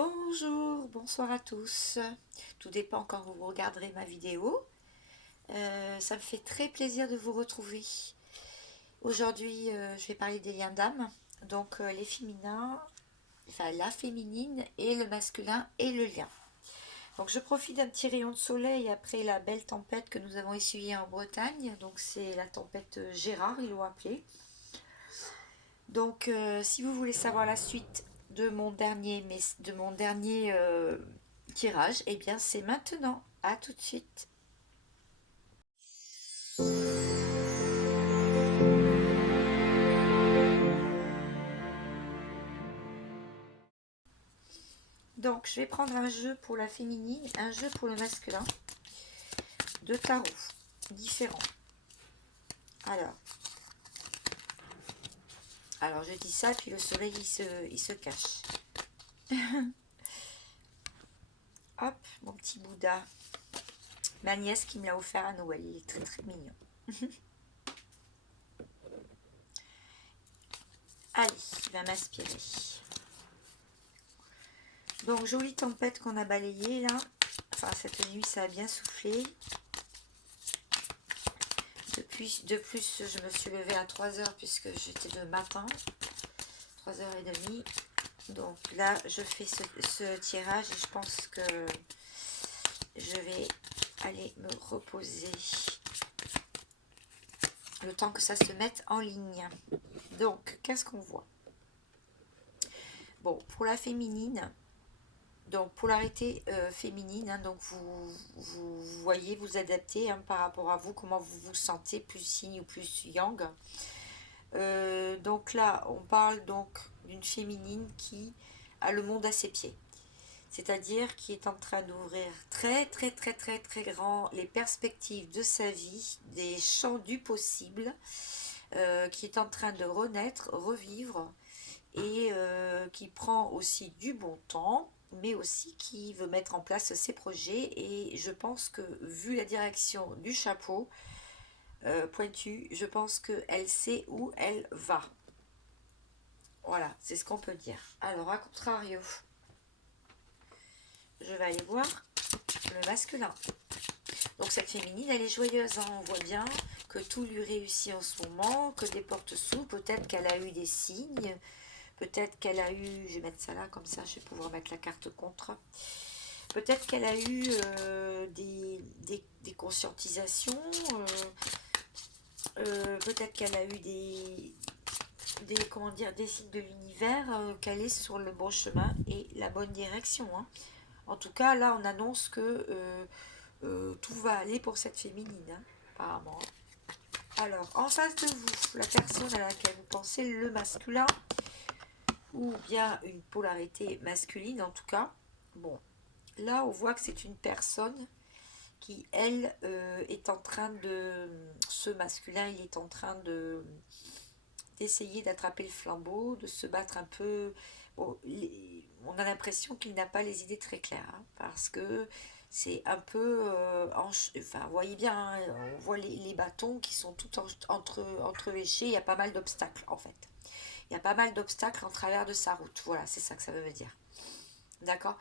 Bonjour, bonsoir à tous. Tout dépend quand vous regarderez ma vidéo. Ça me fait très plaisir de vous retrouver. Aujourd'hui, je vais parler des liens d'âme. Donc les féminins, enfin la féminine et le masculin et le lien. Donc je profite d'un petit rayon de soleil après la belle tempête que nous avons essuyée en Bretagne. Donc c'est la tempête Gérard, ils l'ont appelée. Donc si vous voulez savoir la suite de mon dernier tirage, eh bien c'est maintenant. À tout de suite. Donc je vais prendre un jeu pour la féminine, un jeu pour le masculin, de tarot différents. Alors, alors je dis ça, puis le soleil il se cache. Hop, mon petit Bouddha. Ma nièce qui me l'a offert à Noël, il est très très mignon. Allez, il va m'inspirer. Donc, jolie tempête qu'on a balayée là. Enfin, cette nuit, ça a bien soufflé. De plus, je me suis levée à 3h puisque j'étais de matin. 3h30. Donc là, je fais ce tirage et je pense que je vais aller me reposer le temps que ça se mette en ligne. Donc, qu'est-ce qu'on voit? Bon, pour la féminine, donc polarité féminine, hein, donc vous voyez, vous adaptez hein, par rapport à vous, comment vous vous sentez, plus yin ou plus yang. Donc là, on parle donc d'une féminine qui a le monde à ses pieds. C'est-à-dire qui est en train d'ouvrir très très très très très grand les perspectives de sa vie, des champs du possible, qui est en train de renaître, revivre, et qui prend aussi du bon temps, mais aussi qui veut mettre en place ses projets. Et je pense que, vu la direction du chapeau pointu, je pense qu'elle sait où elle va. Voilà, c'est ce qu'on peut dire. Alors, à contrario, je vais aller voir le masculin. Donc, cette féminine, elle est joyeuse, hein. On voit bien que tout lui réussit en ce moment, que des portes s'ouvrent, peut-être qu'elle a eu des signes. Peut-être qu'elle a eu, je vais mettre ça là, comme ça je vais pouvoir mettre la carte contre. Peut-être qu'elle a eu des conscientisations. Peut-être qu'elle a eu comment dire, des signes de l'univers, qu'elle est sur le bon chemin et la bonne direction. Hein. En tout cas, là, on annonce que tout va aller pour cette féminine, hein, apparemment. Alors, en face de vous, la personne à laquelle vous pensez, le masculin, ou bien une polarité masculine en tout cas. Bon, là on voit que c'est une personne qui, elle, est en train de... Ce masculin, il est en train de d'essayer d'attraper le flambeau, de se battre un peu. Bon, on a l'impression qu'il n'a pas les idées très claires, hein, parce que c'est un peu... enfin, vous voyez bien, hein, on voit les bâtons qui sont tout entrevêchés, il y a pas mal d'obstacles en fait. Il y a pas mal d'obstacles en travers de sa route. Voilà, c'est ça que ça veut dire. D'accord?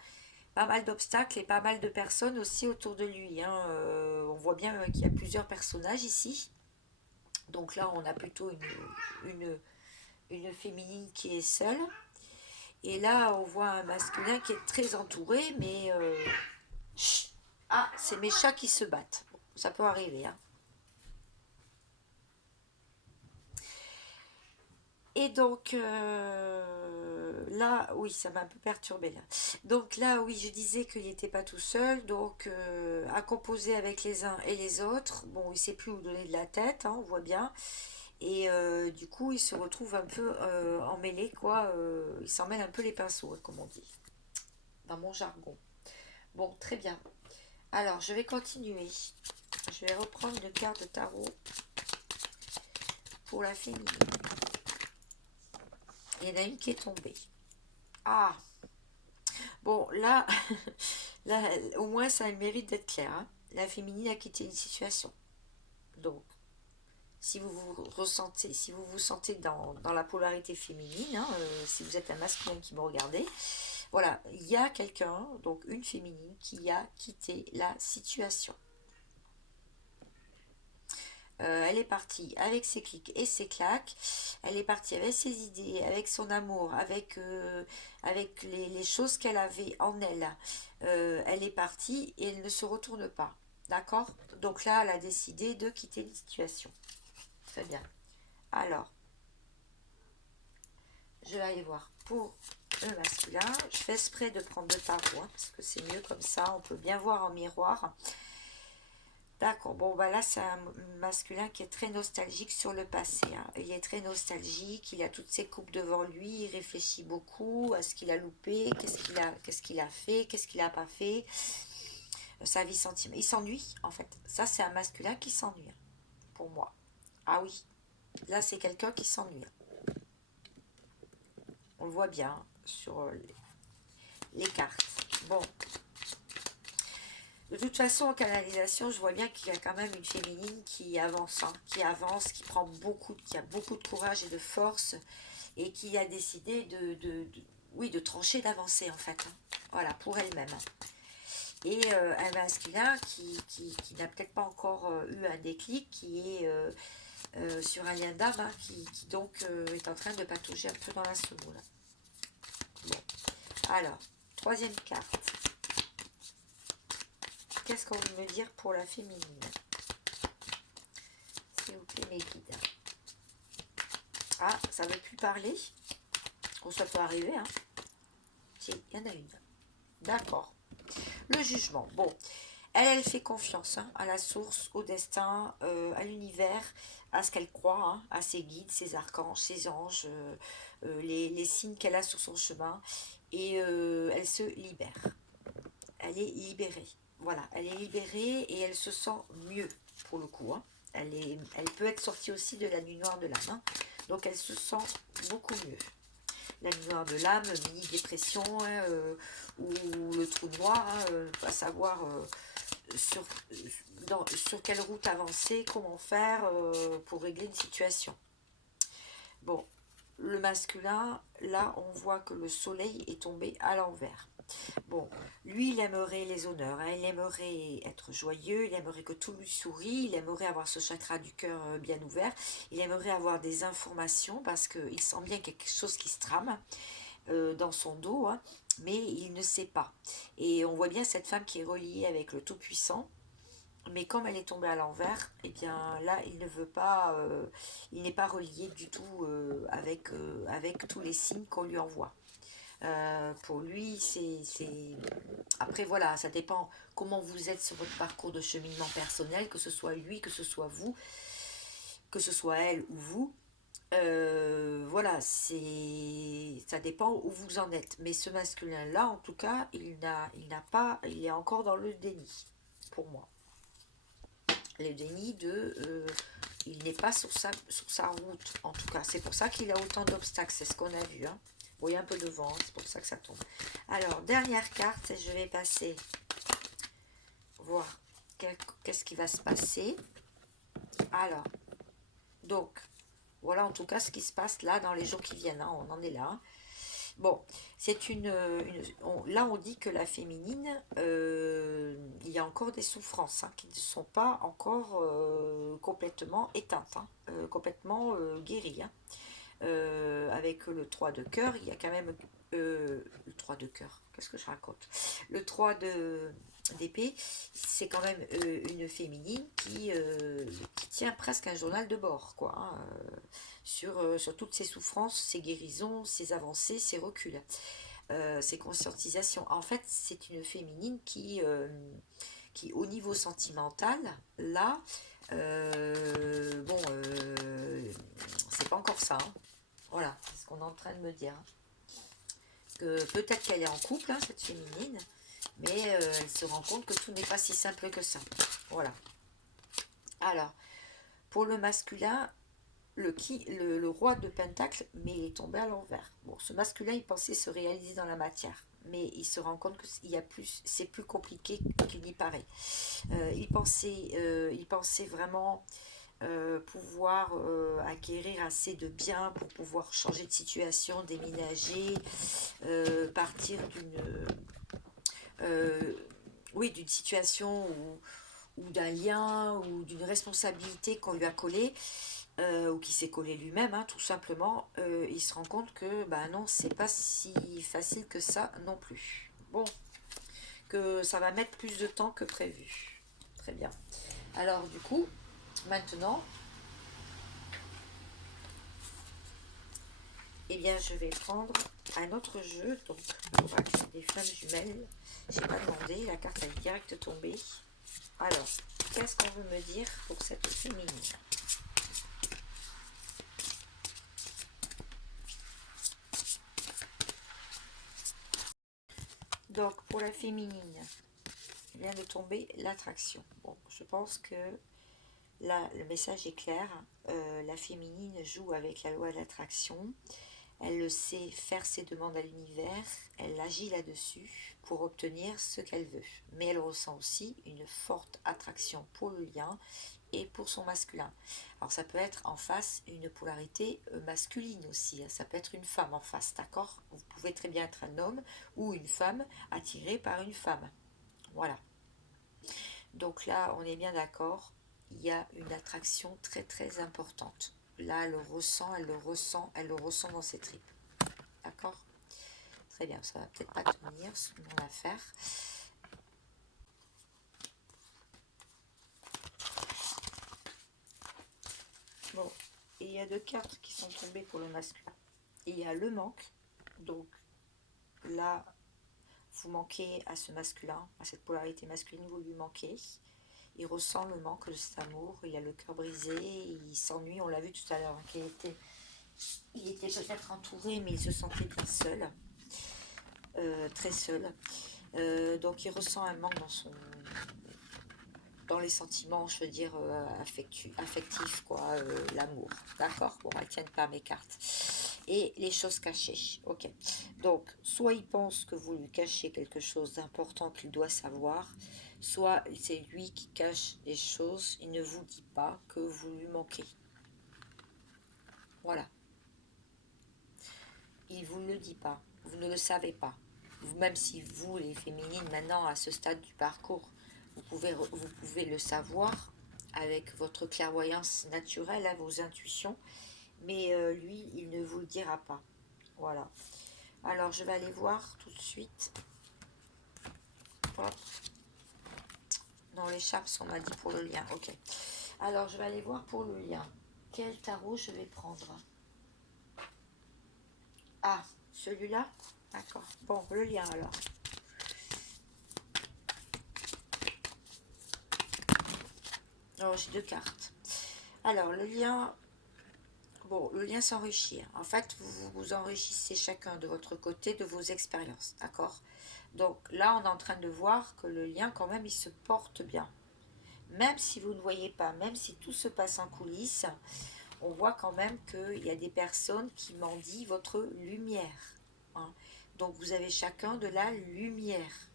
Pas mal d'obstacles et pas mal de personnes aussi autour de lui. Hein. On voit bien qu'il y a plusieurs personnages ici. Donc là, on a plutôt une féminine qui est seule. Et là, on voit un masculin qui est très entouré, mais... Ah, c'est mes chats qui se battent. Bon, ça peut arriver. Hein. Et donc là, oui, ça m'a un peu perturbé là. Donc là, oui, je disais qu'il n'était pas tout seul, donc à composer avec les uns et les autres. Bon, il ne sait plus où donner de la tête, hein, on voit bien. Et du coup, il se retrouve un peu emmêlé, quoi. Il s'en mêle un peu les pinceaux, hein, comme on dit, dans mon jargon. Bon, très bien. Alors, je vais continuer. Je vais reprendre une carte de tarot pour la féminine. Il y en a une qui est tombée. Ah, bon, là, là, au moins, ça a le mérite d'être clair. Hein. La féminine a quitté une situation. Donc, si vous vous ressentez, si vous vous sentez dans la polarité féminine, hein, si vous êtes un masculin qui me regardez, Voilà, il y a quelqu'un, donc une féminine, qui a quitté la situation. Elle est partie avec ses clics et ses claques. Elle est partie avec ses idées, avec son amour, avec les choses qu'elle avait en elle. Elle est partie et elle ne se retourne pas. D'accord? Donc là, elle a décidé de quitter la situation. Très bien. Alors, je vais aller voir pour le masculin. Je fais exprès de prendre deux tarots, hein, parce que c'est mieux comme ça. On peut bien voir en miroir. D'accord, bon bah là c'est un masculin qui est très nostalgique sur le passé, hein. Il est très nostalgique, il a toutes ses coupes devant lui, il réfléchit beaucoup à ce qu'il a loupé, qu'est-ce qu'il a fait, qu'est-ce qu'il n'a pas fait, sa vie sentimentale. Il s'ennuie en fait. Ça c'est un masculin qui s'ennuie, hein, pour moi. Ah oui, là c'est quelqu'un qui s'ennuie. On le voit bien, hein, sur les cartes. Bon, de toute façon, en canalisation, je vois bien qu'il y a quand même une féminine qui avance, hein, qui a beaucoup de courage et de force, et qui a décidé oui, de trancher, d'avancer en fait, hein. Voilà, pour elle-même. Et un masculin qui n'a peut-être pas encore eu un déclic, qui est sur un lien d'âme, hein, qui donc est en train de patauger un peu dans la semoule. Bon, alors, troisième carte. Qu'est-ce qu'on veut me dire pour la féminine? S'il vous plaît, mes guides. Ah, ça ne veut plus parler. Oh, ça peut arriver, hein. Si, il y en a une. D'accord. Le jugement. Bon, elle fait confiance, hein, à la source, au destin, à l'univers, à ce qu'elle croit, hein, à ses guides, ses archanges, ses anges, les signes qu'elle a sur son chemin. Et elle se libère. Elle est libérée. Voilà, elle est libérée et elle se sent mieux, pour le coup, hein. Elle peut être sortie aussi de la nuit noire de l'âme, hein. Donc elle se sent beaucoup mieux. La nuit noire de l'âme, mini-dépression, hein, ou le trou noir, hein, à savoir sur, sur quelle route avancer, comment faire pour régler une situation. Bon, le masculin, là on voit que le soleil est tombé à l'envers. Bon, lui, il aimerait les honneurs, hein. Il aimerait être joyeux, il aimerait que tout lui sourit, il aimerait avoir ce chakra du cœur bien ouvert, il aimerait avoir des informations parce qu'il sent bien quelque chose qui se trame dans son dos, hein, mais il ne sait pas. Et on voit bien cette femme qui est reliée avec le Tout-Puissant, mais comme elle est tombée à l'envers, et bien là, il ne veut pas, il n'est pas relié du tout avec tous les signes qu'on lui envoie. Pour lui, Après, voilà, ça dépend comment vous êtes sur votre parcours de cheminement personnel, que ce soit lui, que ce soit vous, que ce soit elle ou vous. Voilà, ça dépend où vous en êtes. Mais ce masculin-là, en tout cas, il n'a pas, il est encore dans le déni, pour moi. Le déni il n'est pas sur sa route, en tout cas. C'est pour ça qu'il a autant d'obstacles, c'est ce qu'on a vu, hein. Bon, il y a un peu de vent, c'est pour ça que ça tombe. Alors, dernière carte, je vais passer, voir qu'est-ce qui va se passer. Alors, donc, voilà en tout cas ce qui se passe là dans les jours qui viennent, hein, on en est là. Bon, c'est là on dit que la féminine, il y a encore des souffrances, hein, qui ne sont pas encore complètement éteintes, hein, complètement guéries, hein. Avec le 3 de cœur, il y a quand même le 3 de cœur, qu'est-ce que je raconte? Le 3 d'épée, c'est quand même une féminine qui tient presque un journal de bord, quoi, hein, sur toutes ses souffrances, ses guérisons, ses avancées, ses reculs, ses conscientisations. En fait, c'est une féminine qui au niveau sentimental, là, bon, c'est pas encore ça, hein. Voilà, c'est ce qu'on est en train de me dire, hein. Que peut-être qu'elle est en couple, hein, cette féminine, mais elle se rend compte que tout n'est pas si simple que ça. Voilà. Alors, pour le masculin, le roi de Pentacle, mais il est tombé à l'envers. Bon, ce masculin, il pensait se réaliser dans la matière, mais il se rend compte que c'est plus compliqué qu'il n'y paraît. Il pensait vraiment pouvoir acquérir assez de biens pour pouvoir changer de situation, déménager, partir euh, oui, d'une situation ou d'un lien ou d'une responsabilité qu'on lui a collé ou qui s'est collé lui-même, hein, tout simplement, il se rend compte que bah non, c'est pas si facile que ça non plus. Bon, que ça va mettre plus de temps que prévu. Très bien. Alors du coup, maintenant, eh bien, je vais prendre un autre jeu, donc l'oracle des flammes jumelles. J'ai pas demandé, la carte est direct tombée. Alors, qu'est-ce qu'on veut me dire pour cette féminine? Donc, pour la féminine, vient de tomber l'attraction. Bon, je pense que là, le message est clair. La féminine joue avec la loi de l'attraction. Elle sait faire ses demandes à l'univers. Elle agit là-dessus pour obtenir ce qu'elle veut. Mais elle ressent aussi une forte attraction pour le lien et pour son masculin. Alors ça peut être en face une polarité masculine aussi. Ça peut être une femme en face, d'accord? Vous pouvez très bien être un homme ou une femme attirée par une femme. Voilà. Donc là, on est bien d'accord, il y a une attraction très très importante. Là, elle le ressent, elle le ressent, elle le ressent dans ses tripes. D'accord? Très bien, ça va peut-être pas tenir mon affaire. Bon, et il y a deux cartes qui sont tombées pour le masculin. Il y a le manque, donc là, vous manquez à ce masculin, à cette polarité masculine, vous lui manquez. Il ressent le manque de cet amour, il a le cœur brisé, il s'ennuie, on l'a vu tout à l'heure, hein, il était peut-être entouré, mais il se sentait bien seul, très seul. Donc il ressent un manque dans les sentiments, je veux dire, affectifs, quoi, l'amour. D'accord? Bon, elles tiennent pas mes cartes. Et les choses cachées. Ok. Donc, soit il pense que vous lui cachez quelque chose d'important qu'il doit savoir, soit c'est lui qui cache des choses, il ne vous dit pas que vous lui manquez. Voilà. Il ne vous le dit pas. Vous ne le savez pas. Même si vous, les féminines, maintenant, à ce stade du parcours, vous pouvez le savoir avec votre clairvoyance naturelle, à vos intuitions, mais lui, il ne vous le dira pas. Voilà. Alors, je vais aller voir tout de suite. Hop. Non, les on m'a dit pour le lien. Ok. Alors, je vais aller voir pour le lien. Quel tarot je vais prendre? Ah, celui-là? D'accord. Bon, le lien alors. Oh, j'ai deux cartes. Alors, le lien, bon, le lien s'enrichit. En fait, vous vous enrichissez chacun de votre côté de vos expériences, d'accord? Donc là, on est en train de voir que le lien, quand même, il se porte bien. Même si vous ne voyez pas, même si tout se passe en coulisses, on voit quand même qu'il y a des personnes qui mendient votre lumière, hein. Donc vous avez chacun de la lumière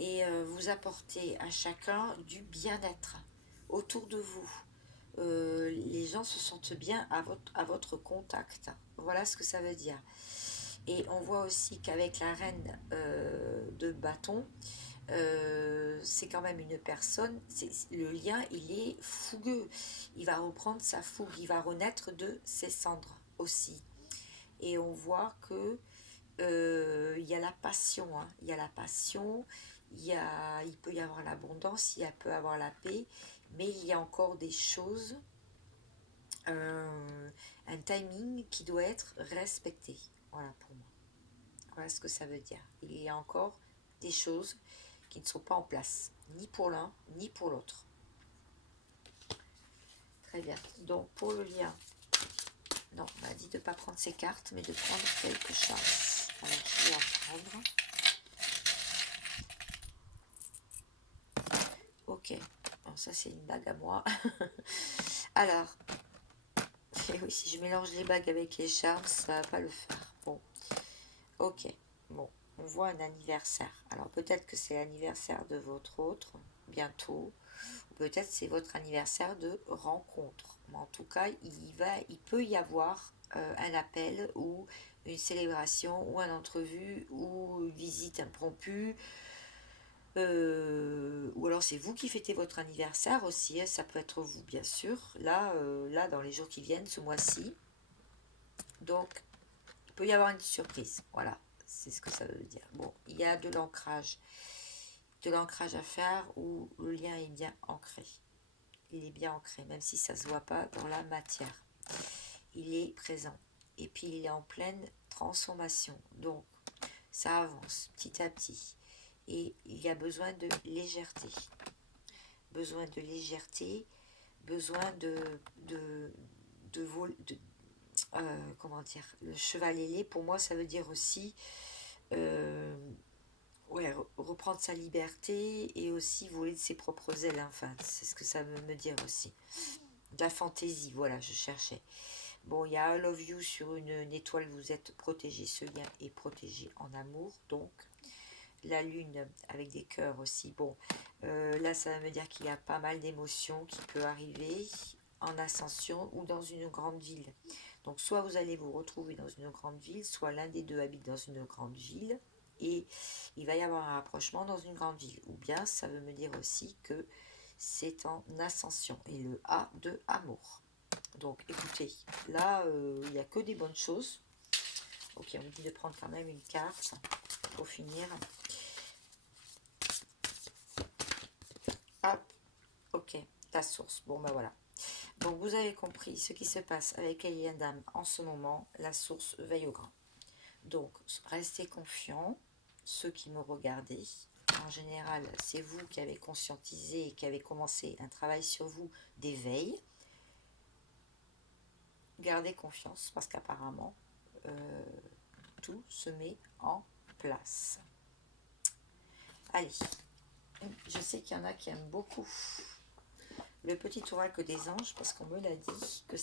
et vous apportez à chacun du bien-être autour de vous. Les gens se sentent bien à votre contact. Voilà ce que ça veut dire. Et on voit aussi qu'avec la reine de bâton, c'est quand même une personne, le lien, il est fougueux. Il va reprendre sa fougue, il va renaître de ses cendres aussi. Et on voit que il y a la passion, hein. Il y a la passion, il peut y avoir l'abondance, il peut y avoir la paix, mais il y a encore des choses, un timing qui doit être respecté. Voilà pour moi. Voilà ce que ça veut dire. Il y a encore des choses qui ne sont pas en place, ni pour l'un, ni pour l'autre. Très bien. Donc pour le lien, non, on m'a dit de ne pas prendre ces cartes, mais de prendre quelque chose. Alors je vais en prendre. Ok. Bon, ça c'est une bague à moi. Alors, et oui, si je mélange les bagues avec les charmes, ça va pas le faire. Bon, ok. Bon, on voit un anniversaire. Alors peut-être que c'est l'anniversaire de votre autre, bientôt, ou peut-être c'est votre anniversaire de rencontre. Mais en tout cas, il peut y avoir un appel ou une célébration ou un entrevue ou une visite impromptue. Ou alors c'est vous qui fêtez votre anniversaire aussi, hein, ça peut être vous bien sûr, là dans les jours qui viennent, ce mois-ci. Donc il peut y avoir une surprise, voilà, c'est ce que ça veut dire. Bon, il y a de l'ancrage à faire où le lien est bien ancré. Il est bien ancré, même si ça ne se voit pas dans la matière. Il est présent. Et puis il est en pleine transformation. Donc ça avance petit à petit. Et il y a besoin de légèreté. Besoin de légèreté, besoin comment dire, le cheval ailé, pour moi, ça veut dire aussi euh, ouais, reprendre sa liberté et aussi voler de ses propres ailes. Enfin, c'est ce que ça veut me dire aussi. De la fantaisie, voilà, je cherchais. Bon, il y a I love you sur une étoile, vous êtes protégé, ce lien est protégé en amour, donc la lune avec des cœurs aussi. Bon, là, ça va me dire qu'il y a pas mal d'émotions qui peuvent arriver en ascension ou dans une grande ville. Donc, soit vous allez vous retrouver dans une grande ville, soit l'un des deux habite dans une grande ville et il va y avoir un rapprochement dans une grande ville. Ou bien, ça veut me dire aussi que c'est en ascension et le A de amour. Donc, écoutez, là, il n'y a que des bonnes choses. Ok, on me dit de prendre quand même une carte pour finir. Hop, ok, la source. Bon, ben voilà. Donc, vous avez compris ce qui se passe avec les liens d'âme en ce moment. La source veille au grand. Donc, restez confiants, ceux qui me regardez. En général, c'est vous qui avez conscientisé et qui avez commencé un travail sur vous d'éveil. Gardez confiance parce qu'apparemment, tout se met en place. Allez, je sais qu'il y en a qui aiment beaucoup le petit oracle des anges parce qu'on me l'a dit, que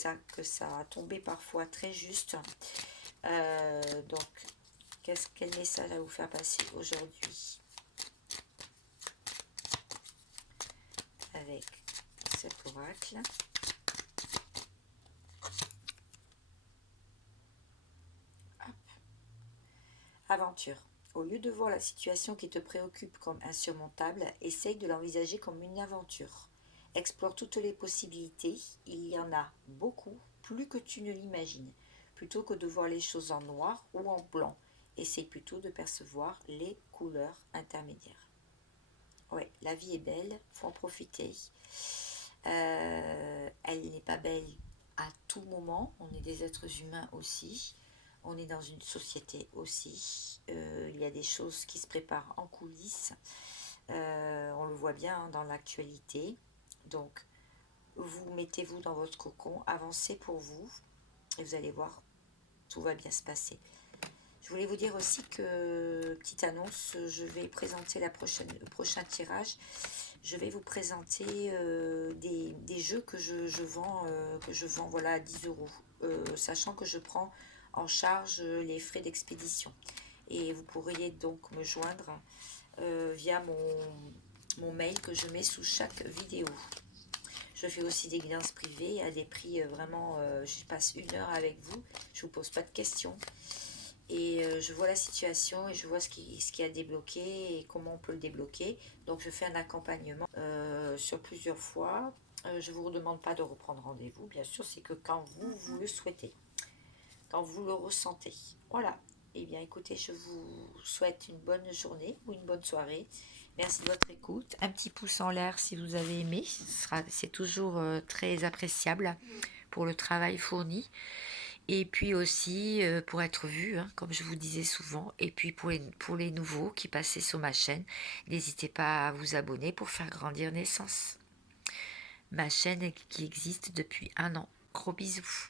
ça a tombé parfois très juste. Donc, quel message à vous faire passer aujourd'hui avec cet oracle? Hop. Aventure. Au lieu de voir la situation qui te préoccupe comme insurmontable, essaye de l'envisager comme une aventure. Explore toutes les possibilités, il y en a beaucoup, plus que tu ne l'imagines. Plutôt que de voir les choses en noir ou en blanc, essaye plutôt de percevoir les couleurs intermédiaires. Ouais, la vie est belle, faut en profiter. Elle n'est pas belle à tout moment, on est des êtres humains aussi. On est dans une société aussi. Il y a des choses qui se préparent en coulisses. On le voit bien hein, dans l'actualité. Donc, vous mettez-vous dans votre cocon, avancez pour vous, et vous allez voir, tout va bien se passer. Je voulais vous dire aussi que, petite annonce, je vais présenter le prochain tirage. Je vais vous présenter des jeux que je vends voilà, à 10 euros, sachant que je prends en charge les frais d'expédition. Et vous pourriez donc me joindre via mon mail que je mets sous chaque vidéo. Je fais aussi des guidances privées à des prix vraiment, je passe 1 heure avec vous, je ne vous pose pas de questions. Et je vois la situation et je vois ce qui a débloqué et comment on peut le débloquer. Donc je fais un accompagnement sur plusieurs fois. Je ne vous demande pas de reprendre rendez-vous, bien sûr, c'est que quand vous le souhaitez, quand vous le ressentez. Voilà. Eh bien écoutez, je vous souhaite une bonne journée ou une bonne soirée. Merci de votre écoute. Un petit pouce en l'air si vous avez aimé. C'est toujours très appréciable pour le travail fourni. Et puis aussi pour être vu, hein, comme je vous disais souvent. Et puis pour les nouveaux qui passaient sur ma chaîne, n'hésitez pas à vous abonner pour faire grandir Naissance. Ma chaîne qui existe depuis 1 an. Gros bisous.